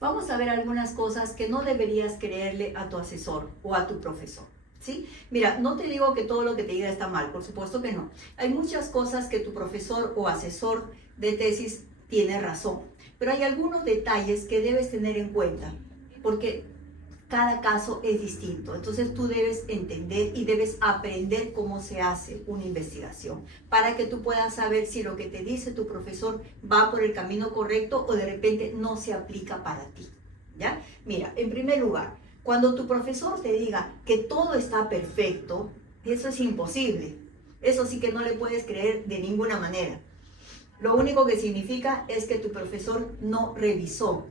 Vamos a ver algunas cosas que no deberías creerle a tu asesor o a tu profesor, ¿sí? Mira, no te digo que todo lo que te diga está mal, por supuesto que no. Hay muchas cosas que tu profesor o asesor de tesis tiene razón, pero hay algunos detalles que debes tener en cuenta, porque cada caso es distinto. Entonces tú debes entender y debes aprender cómo se hace una investigación para que tú puedas saber si lo que te dice tu profesor va por el camino correcto o de repente no se aplica para ti. ¿Ya? Mira, en primer lugar, cuando tu profesor te diga que todo está perfecto, eso es imposible. Eso sí que no le puedes creer de ninguna manera. Lo único que significa es que tu profesor no revisó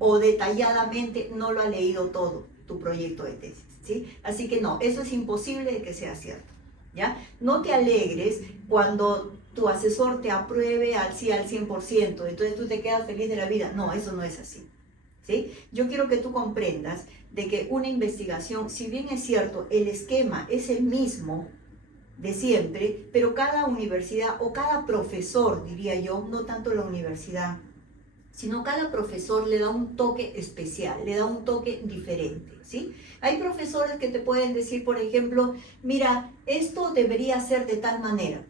o detalladamente no lo ha leído todo tu proyecto de tesis, ¿sí? Así que no, eso es imposible de que sea cierto, ¿ya? No te alegres cuando tu asesor te apruebe al 100%, entonces tú te quedas feliz de la vida. No, eso no es así, ¿sí? Yo quiero que tú comprendas de que una investigación, si bien es cierto, el esquema es el mismo de siempre, pero cada universidad o cada profesor, diría yo, no tanto la universidad, sino cada profesor le da un toque especial, le da un toque diferente, ¿sí? Hay profesores que te pueden decir, por ejemplo, mira, esto debería ser de tal manera.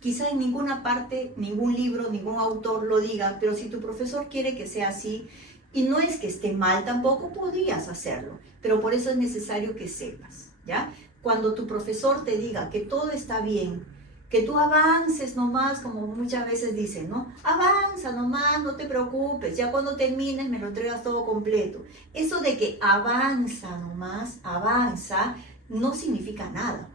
Quizá en ninguna parte, ningún libro, ningún autor lo diga, pero si tu profesor quiere que sea así, y no es que esté mal tampoco, podrías hacerlo, pero por eso es necesario que sepas, ¿ya? Cuando tu profesor te diga que todo está bien, que tú avances nomás, como muchas veces dicen, ¿no? Avanza nomás, no te preocupes, ya cuando termines me lo entregas todo completo. Eso de que avanza nomás, avanza, no significa nada,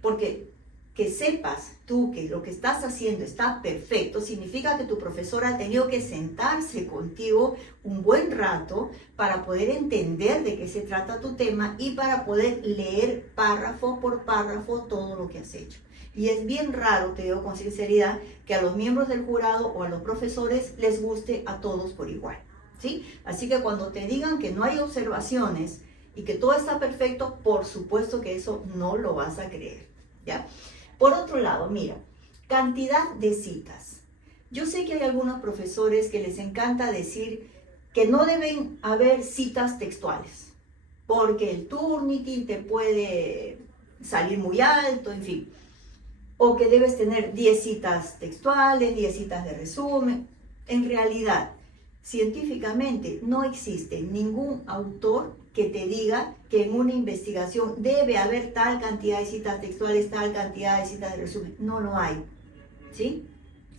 porque que sepas tú que lo que estás haciendo está perfecto, significa que tu profesor ha tenido que sentarse contigo un buen rato para poder entender de qué se trata tu tema y para poder leer párrafo por párrafo todo lo que has hecho. Y es bien raro, te digo con sinceridad, que a los miembros del jurado o a los profesores les guste a todos por igual, ¿sí? Así que cuando te digan que no hay observaciones y que todo está perfecto, por supuesto que eso no lo vas a creer, ¿ya? Por otro lado, mira, cantidad de citas. Yo sé que hay algunos profesores que les encanta decir que no deben haber citas textuales, porque el Turnitin te puede salir muy alto, en fin. O que debes tener 10 citas textuales, 10 citas de resumen. En realidad, científicamente no existe ningún autor que te diga que en una investigación debe haber tal cantidad de citas textuales, tal cantidad de citas de resumen. No lo hay, ¿sí?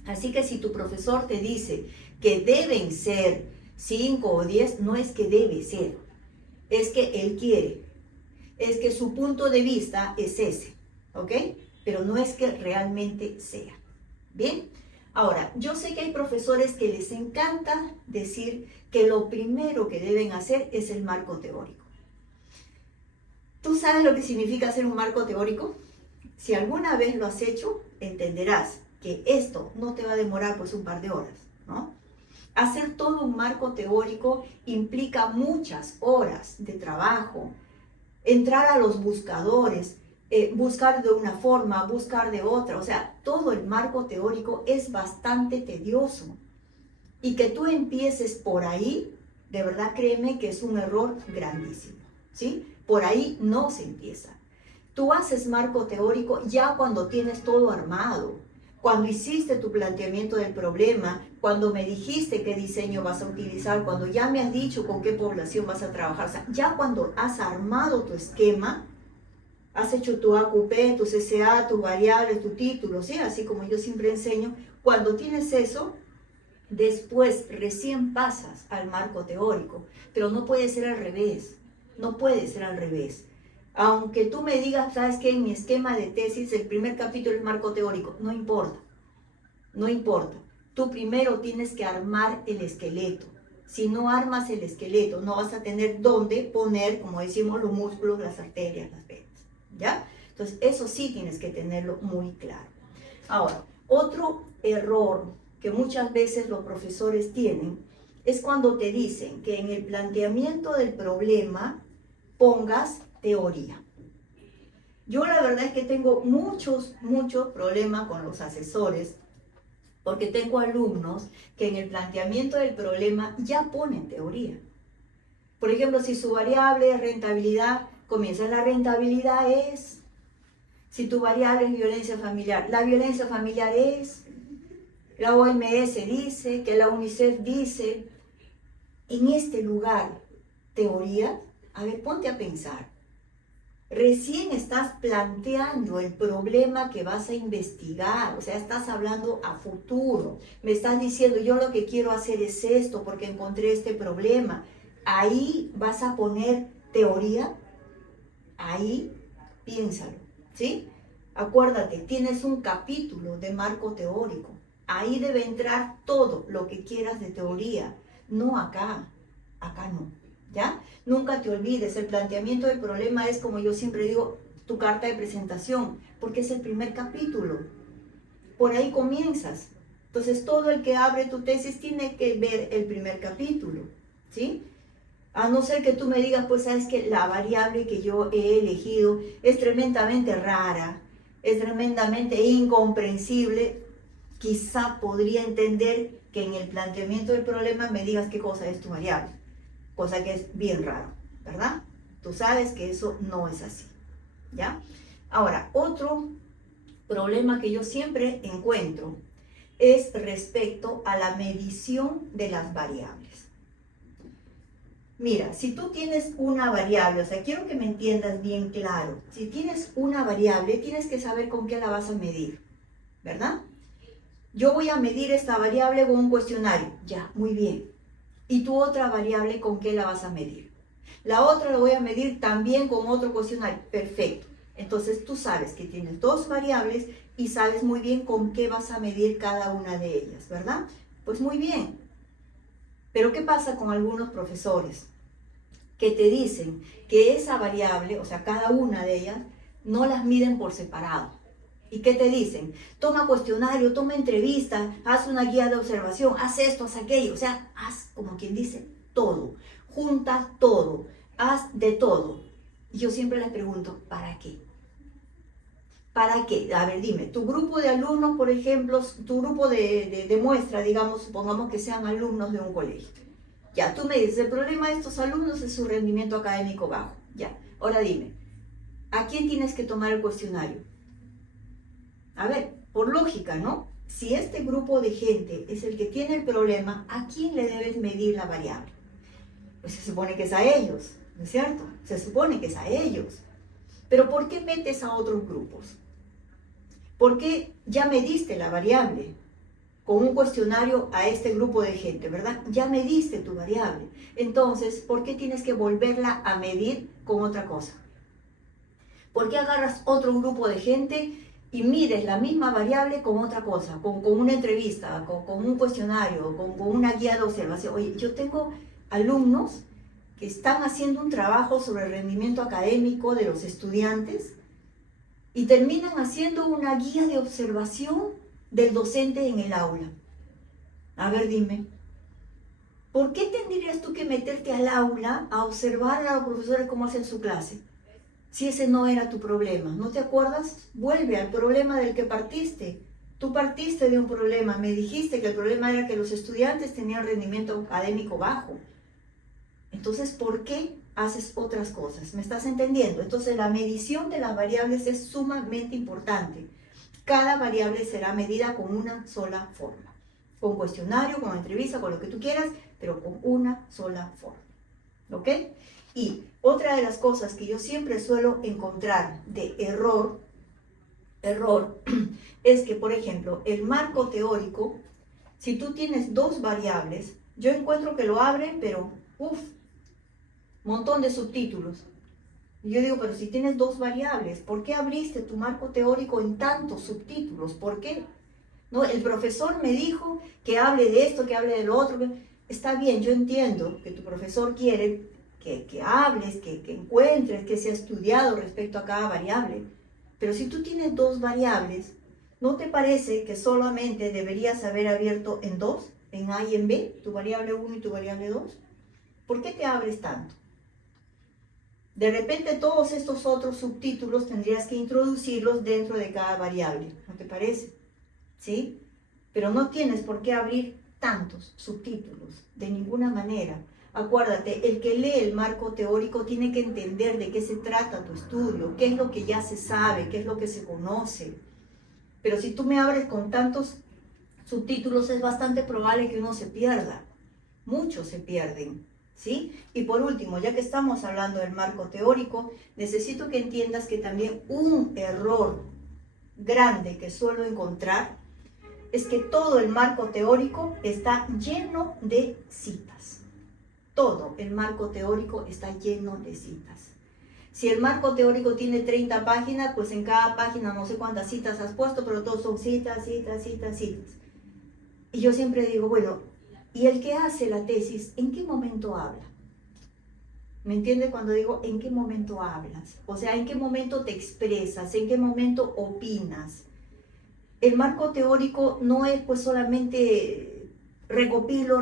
Así que si tu profesor te dice que deben ser 5 o 10, no es que debe ser, es que él quiere, es que su punto de vista es ese, ¿ok? Pero no es que realmente sea. ¿Bien? Ahora, yo sé que hay profesores que les encanta decir que lo primero que deben hacer es el marco teórico. ¿Tú sabes lo que significa hacer un marco teórico? Si alguna vez lo has hecho, entenderás que esto no te va a demorar pues un par de horas, ¿no? Hacer todo un marco teórico implica muchas horas de trabajo, entrar a los buscadores, buscar de una forma, buscar de otra, o sea, todo el marco teórico es bastante tedioso. Y que tú empieces por ahí, de verdad créeme que es un error grandísimo, ¿sí? Por ahí no se empieza. Tú haces marco teórico ya cuando tienes todo armado, cuando hiciste tu planteamiento del problema, cuando me dijiste qué diseño vas a utilizar, cuando ya me has dicho con qué población vas a trabajar, o sea, ya cuando has armado tu esquema, has hecho tu AQP, tu CCA, tus variables, tu título, ¿sí? Así como yo siempre enseño, cuando tienes eso, después recién pasas al marco teórico, pero no puede ser al revés, no puede ser al revés. Aunque tú me digas, sabes que en mi esquema de tesis el primer capítulo es marco teórico, no importa, no importa. Tú primero tienes que armar el esqueleto. Si no armas el esqueleto, no vas a tener dónde poner, como decimos, los músculos, las arterias, las venas, ¿ya? Entonces, eso sí tienes que tenerlo muy claro. Ahora, otro error que muchas veces los profesores tienen es cuando te dicen que en el planteamiento del problema pongas teoría. Yo la verdad es que tengo muchos problemas con los asesores Porque tengo alumnos que en el planteamiento del problema ya ponen teoría. Por ejemplo, si su variable es rentabilidad, comienza la rentabilidad es. Si tu variable es violencia familiar, la violencia familiar es. La OMS dice, que la UNICEF dice. En este lugar, teoría, a ver, ponte a pensar. Recién estás planteando el problema que vas a investigar, o sea, estás hablando a futuro. Me estás diciendo, yo lo que quiero hacer es esto porque encontré este problema. Ahí vas a poner teoría, ahí piénsalo, ¿sí? Acuérdate, tienes un capítulo de marco teórico. Ahí debe entrar todo lo que quieras de teoría, no acá no, ¿ya? Nunca te olvides, el planteamiento del problema es, como yo siempre digo, tu carta de presentación, porque es el primer capítulo. Por ahí comienzas. Entonces, todo el que abre tu tesis tiene que ver el primer capítulo, ¿sí? A no ser que tú me digas, pues, sabes que la variable que yo he elegido es tremendamente rara, es tremendamente incomprensible, quizá podría entender que en el planteamiento del problema me digas qué cosa es tu variable. Cosa que es bien raro, ¿verdad? Tú sabes que eso no es así, ¿ya? Ahora, otro problema que yo siempre encuentro es respecto a la medición de las variables. Mira, si tú tienes una variable, o sea, quiero que me entiendas bien claro, si tienes una variable, tienes que saber con qué la vas a medir, ¿verdad? Yo voy a medir esta variable con un cuestionario, ya, muy bien. ¿Y tu otra variable con qué la vas a medir? La otra la voy a medir también con otro cuestionario. Perfecto. Entonces tú sabes que tienes dos variables y sabes muy bien con qué vas a medir cada una de ellas, ¿verdad? Pues muy bien. Pero ¿qué pasa con algunos profesores que te dicen que esa variable, o sea, cada una de ellas, no las miden por separado? ¿Y qué te dicen? Toma cuestionario, toma entrevista, haz una guía de observación, haz esto, haz aquello. O sea, haz, como quien dice, todo. Junta todo. Haz de todo. Y yo siempre les pregunto, ¿para qué? ¿Para qué? A ver, dime, tu grupo de alumnos, por ejemplo, tu grupo de muestra, digamos, supongamos que sean alumnos de un colegio. Ya, tú me dices, el problema de estos alumnos es su rendimiento académico bajo. Ya, ahora dime, ¿a quién tienes que tomar el cuestionario? A ver, por lógica, ¿no? Si este grupo de gente es el que tiene el problema, ¿a quién le debes medir la variable? Pues se supone que es a ellos, ¿no es cierto? Se supone que es a ellos. Pero ¿por qué metes a otros grupos? ¿Por qué ya mediste la variable con un cuestionario a este grupo de gente, ¿verdad? Ya mediste tu variable. Entonces, ¿por qué tienes que volverla a medir con otra cosa? ¿Por qué agarras otro grupo de gente y mides la misma variable con otra cosa, con una entrevista, con un cuestionario, con una guía de observación? Oye, yo tengo alumnos que están haciendo un trabajo sobre el rendimiento académico de los estudiantes y terminan haciendo una guía de observación del docente en el aula. A ver, dime, ¿por qué tendrías tú que meterte al aula a observar a los profesores cómo hacen su clase? Si ese no era tu problema, ¿no te acuerdas? Vuelve al problema del que partiste. Tú partiste de un problema, me dijiste que el problema era que los estudiantes tenían rendimiento académico bajo. Entonces, ¿por qué haces otras cosas? ¿Me estás entendiendo? Entonces, la medición de las variables es sumamente importante. Cada variable será medida con una sola forma. Con cuestionario, con entrevista, con lo que tú quieras, pero con una sola forma. ¿Ok? Y otra de las cosas que yo siempre suelo encontrar de error es que, por ejemplo, el marco teórico, si tú tienes dos variables, yo encuentro que lo abren, pero montón de subtítulos. Y yo digo, pero si tienes dos variables, ¿por qué abriste tu marco teórico en tantos subtítulos? ¿Por qué? No, el profesor me dijo que hable de esto, que hable de lo otro. Está bien, yo entiendo que tu profesor quiere que hables, que encuentres, que sea estudiado respecto a cada variable. Pero si tú tienes dos variables, ¿no te parece que solamente deberías haber abierto en dos, en A y en B, tu variable 1 y tu variable 2? ¿Por qué te abres tanto? De repente todos estos otros subtítulos tendrías que introducirlos dentro de cada variable, ¿no te parece? ¿Sí? pero no tienes por qué abrir tantos subtítulos, de ninguna manera. Acuérdate, el que lee el marco teórico tiene que entender de qué se trata tu estudio, qué es lo que ya se sabe, qué es lo que se conoce. Pero si tú me abres con tantos subtítulos, es bastante probable que uno se pierda. Muchos se pierden, ¿sí? Y por último, ya que estamos hablando del marco teórico, necesito que entiendas que también un error grande que suelo encontrar es que todo el marco teórico está lleno de citas. Todo el marco teórico está lleno de citas. Si el marco teórico tiene 30 páginas, pues en cada página no sé cuántas citas has puesto, pero todos son citas, citas, citas, citas. Y yo siempre digo, bueno, ¿y el que hace la tesis, en qué momento habla? ¿Me entiendes cuando digo en qué momento hablas? O sea, ¿en qué momento te expresas? ¿En qué momento opinas? El marco teórico no es pues solamente recopilo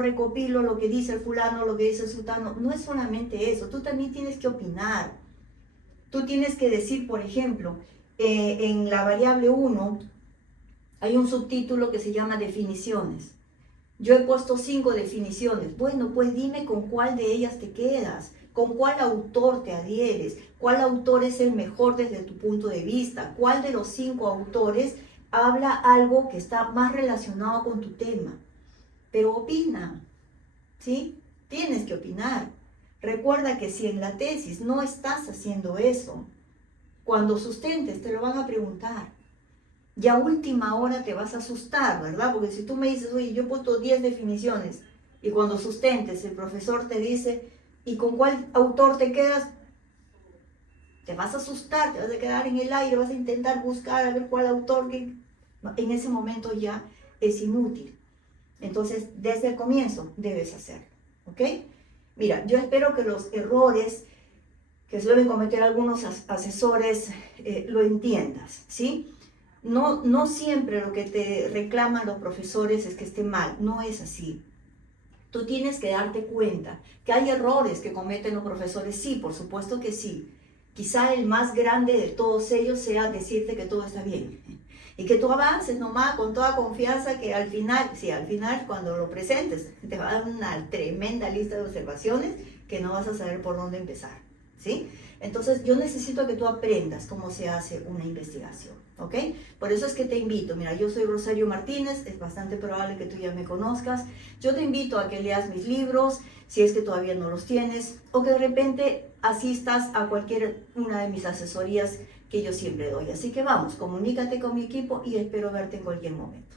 lo que dice el fulano, lo que dice el sultano. No es solamente eso, tú también tienes que opinar. Tú tienes que decir, por ejemplo, en la variable 1 hay un subtítulo que se llama definiciones. Yo he puesto 5 definiciones. Bueno, pues dime con cuál de ellas te quedas, con cuál autor te adhieres, cuál autor es el mejor desde tu punto de vista, cuál de los 5 autores habla algo que está más relacionado con tu tema. Pero opina, ¿sí? Tienes que opinar. Recuerda que si en la tesis no estás haciendo eso, cuando sustentes te lo van a preguntar. Y a última hora te vas a asustar, ¿verdad? Porque si tú me dices, oye, yo he puesto 10 definiciones, y cuando sustentes el profesor te dice, ¿y con cuál autor te quedas? Te vas a asustar, te vas a quedar en el aire, vas a intentar buscar a ver cuál autor. No, en ese momento ya es inútil. Entonces, desde el comienzo debes hacerlo, ¿ok? Mira, yo espero que los errores que suelen cometer algunos asesores lo entiendas, ¿sí? No siempre lo que te reclaman los profesores es que esté mal, no es así. Tú tienes que darte cuenta que hay errores que cometen los profesores, sí, por supuesto que sí. Quizá el más grande de todos ellos sea decirte que todo está bien. Y que tú avances nomás con toda confianza que al final, sí, al final cuando lo presentes, te va a dar una tremenda lista de observaciones que no vas a saber por dónde empezar, ¿sí? Entonces yo necesito que tú aprendas cómo se hace una investigación, ¿ok? Por eso es que te invito, mira, yo soy Rosario Martínez, es bastante probable que tú ya me conozcas. Yo te invito a que leas mis libros, si es que todavía no los tienes, o que de repente asistas a cualquier una de mis asesorías que yo siempre doy. Así que vamos, comunícate con mi equipo y espero verte en cualquier momento.